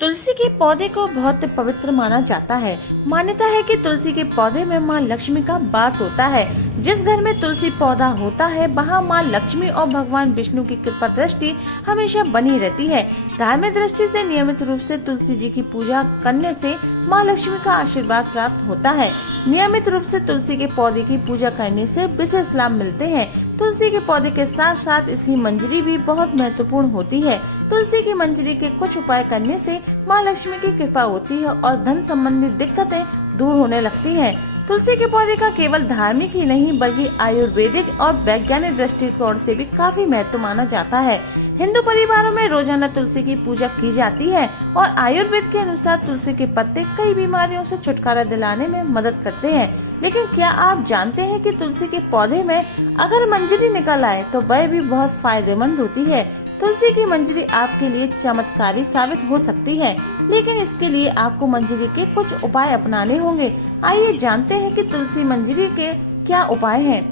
तुलसी के पौधे को बहुत पवित्र माना जाता है। मान्यता है कि तुलसी के पौधे में मां लक्ष्मी का वास होता है। जिस घर में तुलसी पौधा होता है वहां मां लक्ष्मी और भगवान विष्णु की कृपा दृष्टि हमेशा बनी रहती है। धार्मिक दृष्टि से नियमित रूप से तुलसी जी की पूजा करने से मां लक्ष्मी का आशीर्वाद प्राप्त होता है। नियमित रूप से तुलसी के पौधे की पूजा करने से विशेष लाभ मिलते हैं। तुलसी के पौधे के साथ साथ इसकी मंजरी भी बहुत महत्वपूर्ण होती है। तुलसी की मंजरी के कुछ उपाय करने से मां लक्ष्मी की कृपा होती है और धन संबंधी दिक्कतें दूर होने लगती हैं। तुलसी के पौधे का केवल धार्मिक ही नहीं बल्कि आयुर्वेदिक और वैज्ञानिक दृष्टिकोण से भी काफी महत्व माना जाता है। हिंदू परिवारों में रोजाना तुलसी की पूजा की जाती है और आयुर्वेद के अनुसार तुलसी के पत्ते कई बीमारियों से छुटकारा दिलाने में मदद करते हैं। लेकिन क्या आप जानते हैं कि तुलसी के पौधे में अगर मंजरी निकल आए तो वह भी बहुत फायदेमंद होती है। तुलसी की मंजरी आपके लिए चमत्कारी साबित हो सकती है, लेकिन इसके लिए आपको मंजरी के कुछ उपाय अपनाने होंगे। आइए जानते हैं कि तुलसी मंजरी के क्या उपाय हैं।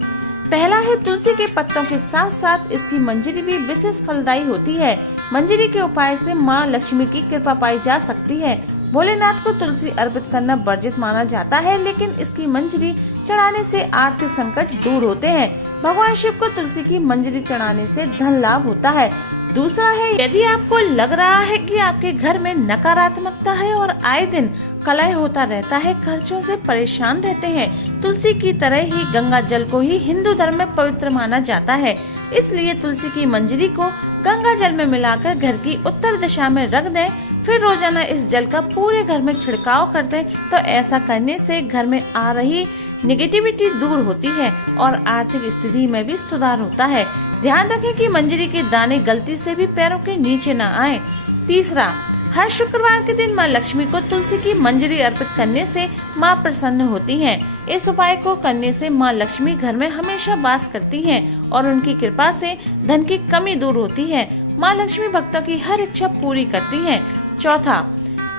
पहला है, तुलसी के पत्तों के साथ साथ इसकी मंजरी भी विशेष फलदायी होती है। मंजरी के उपाय से मां लक्ष्मी की कृपा पाई जा सकती है। भोलेनाथ को तुलसी अर्पित करना वर्जित माना जाता है, लेकिन इसकी मंजरी चढ़ाने से आर्थिक संकट दूर होते हैं। भगवान शिव को तुलसी की मंजरी चढ़ाने से धन लाभ होता है। दूसरा है, यदि आपको लग रहा है कि आपके घर में नकारात्मकता है और आए दिन कलह होता रहता है, खर्चों से परेशान रहते हैं, तुलसी की तरह ही गंगा जल को ही हिंदू धर्म में पवित्र माना जाता है। इसलिए तुलसी की मंजरी को गंगा जल में मिलाकर घर की उत्तर दिशा में रख दें, फिर रोजाना इस जल का पूरे घर में छिड़काव कर दें। तो ऐसा करने से घर में आ रही नेगेटिविटी दूर होती है और आर्थिक स्थिति में भी सुधार होता है। ध्यान रखें कि मंजरी के दाने गलती से भी पैरों के नीचे न आए। तीसरा, हर शुक्रवार के दिन मां लक्ष्मी को तुलसी की मंजरी अर्पित करने से मां प्रसन्न होती हैं। इस उपाय को करने से मां लक्ष्मी घर में हमेशा वास करती हैं और उनकी कृपा से धन की कमी दूर होती है। मां लक्ष्मी भक्तों की हर इच्छा पूरी करती हैं। चौथा,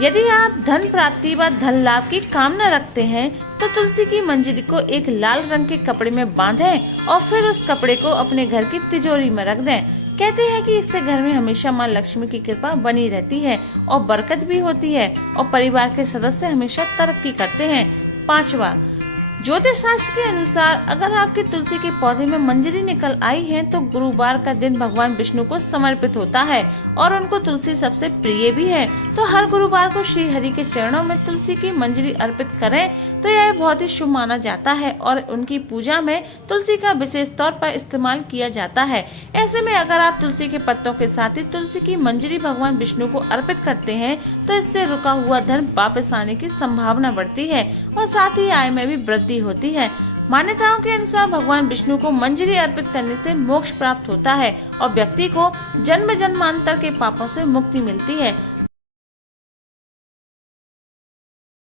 यदि आप धन प्राप्ति व धन लाभ की कामना रखते हैं तो तुलसी की मंजरी को एक लाल रंग के कपड़े में बांधें और फिर उस कपड़े को अपने घर की तिजोरी में रख दें। कहते हैं कि इससे घर में हमेशा मां लक्ष्मी की कृपा बनी रहती है और बरकत भी होती है और परिवार के सदस्य हमेशा तरक्की करते हैं। पांचवा, ज्योतिष शास्त्र के अनुसार अगर आपके तुलसी के पौधे में मंजरी निकल आई है तो गुरुवार का दिन भगवान विष्णु को समर्पित होता है और उनको तुलसी सबसे प्रिय भी है। तो हर गुरुवार को श्री हरि के चरणों में तुलसी की मंजरी अर्पित करें तो यह बहुत ही शुभ माना जाता है और उनकी पूजा में तुलसी का विशेष तौर पर इस्तेमाल किया जाता है। ऐसे में अगर आप तुलसी के पत्तों के साथ ही तुलसी की मंजरी भगवान विष्णु को अर्पित करते हैं तो इससे रुका हुआ धन वापस आने की संभावना बढ़ती है और साथ ही आय में भी वृद्धि होती है। मान्यताओं के अनुसार भगवान विष्णु को मंजरी अर्पित करने से मोक्ष प्राप्त होता है और व्यक्ति को जन्म जन्मांतर के पापों से मुक्ति मिलती है।